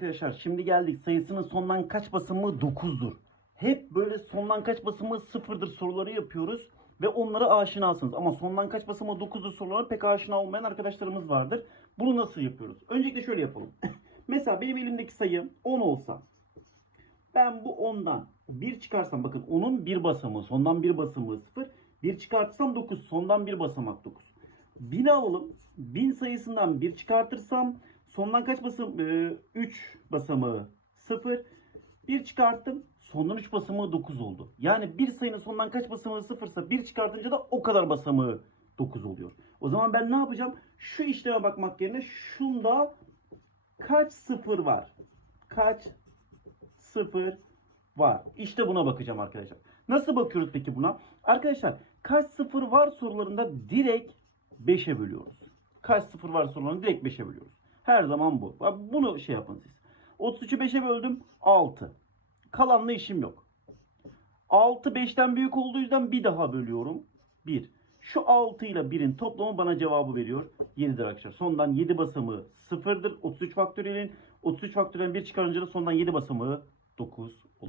arkadaşlar şimdi geldik sayısının sondan kaç basamağı 9'dur. Hep böyle sondan kaç basamağı sıfırdır soruları yapıyoruz ve onlara aşinasınız. Ama sondan kaç basamağı 9'dur sorulara pek aşina olmayan arkadaşlarımız vardır. Bunu nasıl yapıyoruz? Öncelikle şöyle yapalım. Mesela benim elimdeki sayı 10 olsa ben bu 10'dan 1 çıkarsam bakın 10'un bir basamağı sondan bir basamağı 0. 1 çıkartırsam 9 sondan bir basamak 9. 1000'i alalım. 1000 sayısından 1 çıkartırsam sondan kaç basam 3 basamağı 0. 1 çıkarttım. Sondan 3 basamağı 9 oldu. Yani bir sayının sondan kaç basamağı 0 ise 1 çıkartınca da o kadar basamağı 9 oluyor. O zaman ben ne yapacağım? Şu işleme bakmak yerine şunda kaç sıfır var? Kaç sıfır var? İşte buna bakacağım arkadaşlar. Nasıl bakıyoruz peki buna? Arkadaşlar kaç sıfır var sorularında direkt 5'e bölüyoruz. Kaç sıfır var sorularını direkt 5'e bölüyoruz. Her zaman bu. Bunu şey yapın siz. 33'ü 5'e böldüm 6. Kalanla işim yok. 6 5'ten büyük olduğu yüzden bir daha bölüyorum. 1. Şu 6 ile 1'in toplamı bana cevabı veriyor. 7'dir arkadaşlar. Sondan 7 basamağı 0'dır. 33 faktöriyelin 33 faktöriyelin 1 çıkarınca da sondan 7 basamağı 9 olur.